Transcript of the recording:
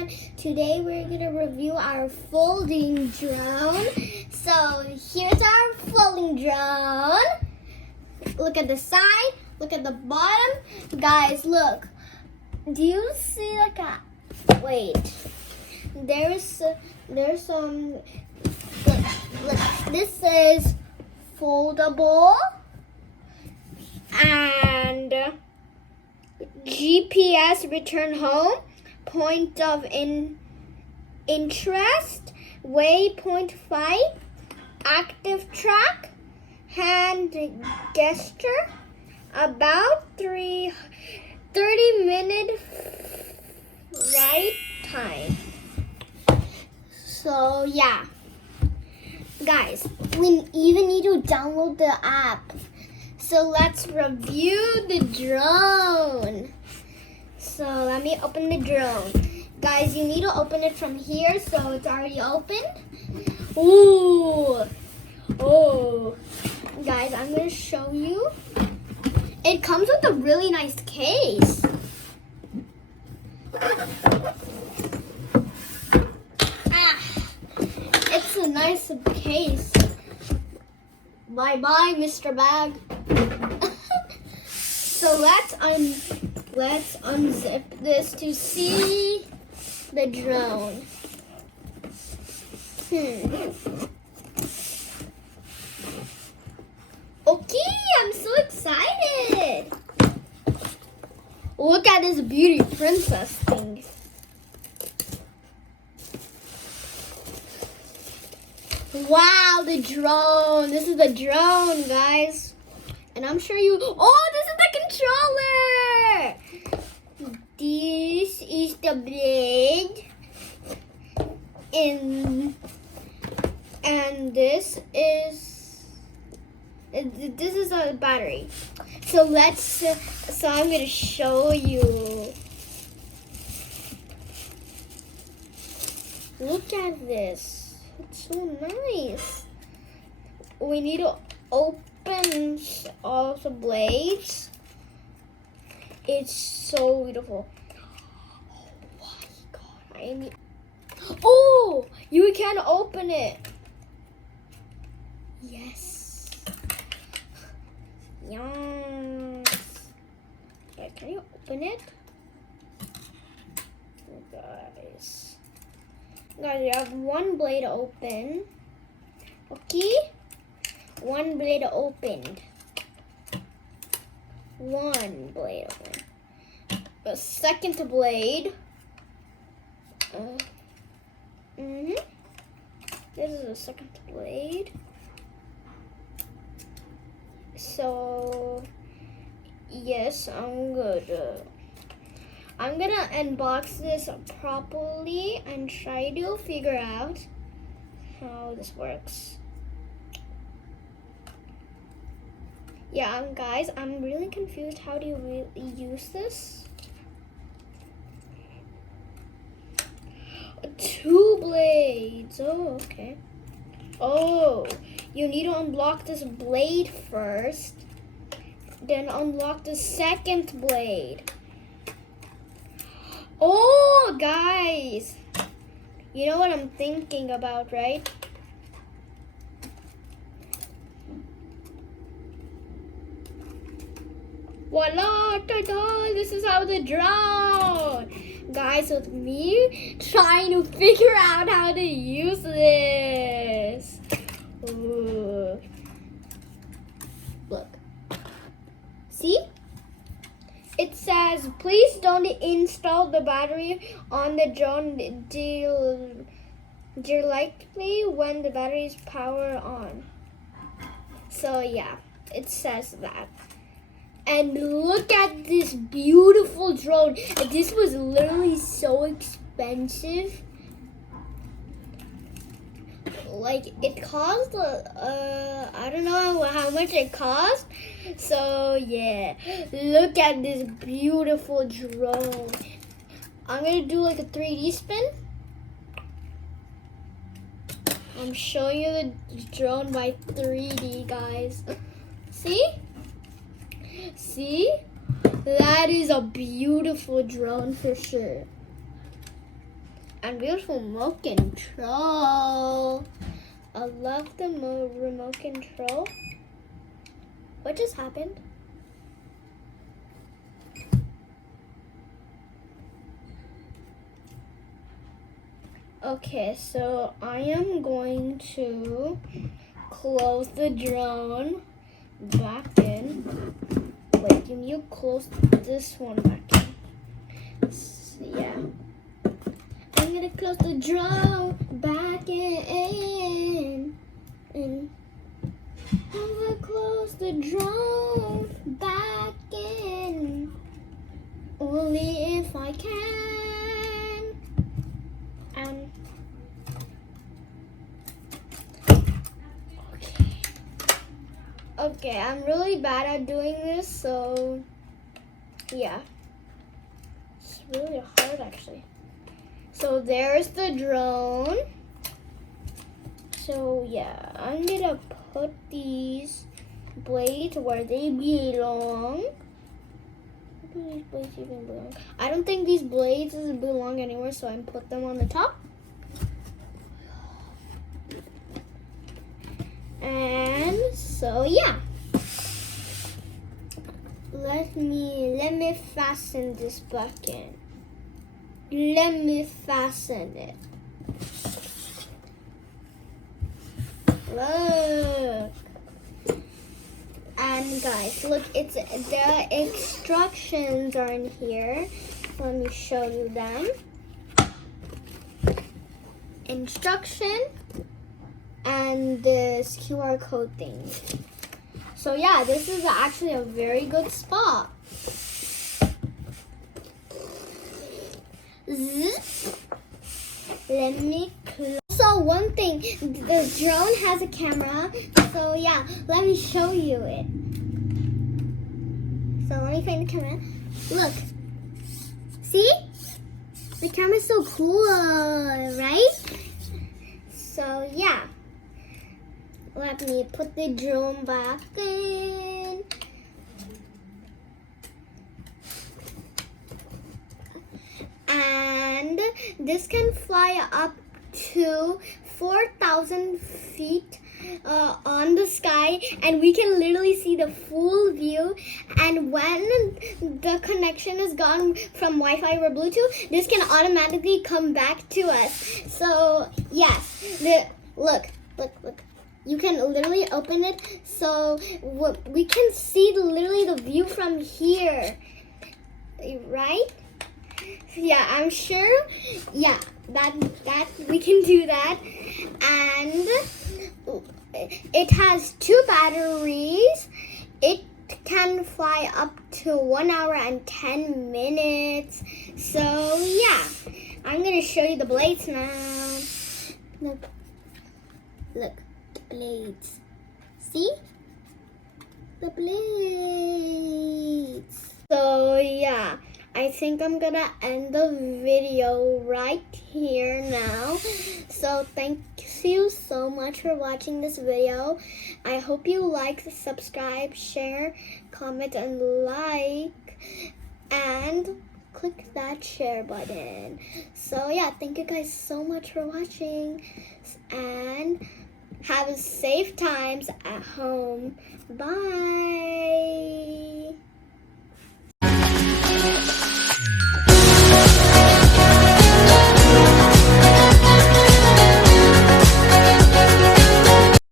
everyone. Today we're gonna review our folding drone. So here's our folding drone. Look at the side, look at the bottom. Guys, look. Do you see like a wait. There's some look, this is foldable and GPS return home, point of interest, waypoint 5, active track, hand gesture, about 30-minute ride time. So yeah, guys, we even need to download the app. So let's review the drone. So let me open the drone. Guys, you need to open it from here, so it's already opened. Ooh. Oh. Guys, I'm going to show you. It comes with a really nice case. It's a nice case. Bye-bye, Mr. Bag. So let's unzip this to see the drone. Okay, I'm so excited. Look at this beauty princess thing. Wow, the drone. This is the drone, guys. And I'm sure you... Oh, this is the controller. This is the blade. And this is a battery. So I'm going to show you. Look at this. It's so nice. We need to open all the blades. It's so beautiful. Oh my god. Oh, you can open it. Yes. Yes. Okay, can you open it? Guys, you have one blade open. Okay. One blade opened. One blade open. The second blade. This is the second blade. So yes, I'm gonna unbox this properly and try to figure out how this works. Yeah, guys, I'm really confused. How do you really use this? 2 blades. Oh, okay. Oh, you need to unlock this blade first, then unlock the second blade. Oh, guys, you know what I'm thinking about, right? Voila! Ta-da! This is how the drone. Guys, with me trying to figure out how to use this. Ooh. Look. See? It says, please don't install the battery on the drone directly when the battery is power on. So yeah, it says that. And look at this beautiful drone. This was literally so expensive. Like, it cost, I don't know how much it cost. So yeah, look at this beautiful drone. I'm gonna do like a 3D spin. I'm showing you the drone by 3D, guys. See? See? That is a beautiful drone for sure. and beautiful remote control. I love the remote control. What just happened? Okay, so I am going to close the drone back in. Wait, can you close this one back in? Yeah. I'm gonna close the drone back in. I'm gonna close the drone back in. Only if I can. Okay, I'm really bad at doing this, so yeah. It's really hard actually. So there's the drone. So yeah, I'm gonna put these blades where they belong. Where do these blades even belong? I don't think these blades belong anywhere, so I put them on the top. And so yeah. Let me fasten this back in. Let me fasten it. Look. And guys, look, it's the instructions are in here. Let me show you them. Instruction and this QR code thing. So yeah, this is actually a very good spot. Let me close. So one thing, the drone has a camera. So yeah, let me show you it. So let me find the camera. Look, see? The camera's so cool, right? So yeah. Let me put the drone back in. And this can fly up to 4,000 feet on the sky, and we can literally see the full view. And when the connection is gone from Wi-Fi or Bluetooth, this can automatically come back to us. So yes, look. You can literally open it, so we can see literally the view from here, right? Yeah, I'm sure. Yeah, that we can do that. And it has 2 batteries. It can fly up to 1 hour and 10 minutes. So yeah, I'm gonna show you the blades now. Look. Blades. See? The blades. So yeah, I think I'm gonna end the video right here now. So thank you so much for watching this video. I hope you like, subscribe, share, comment, and like, and click that share button. So yeah, thank you guys so much for watching, and have a safe times at home. Bye.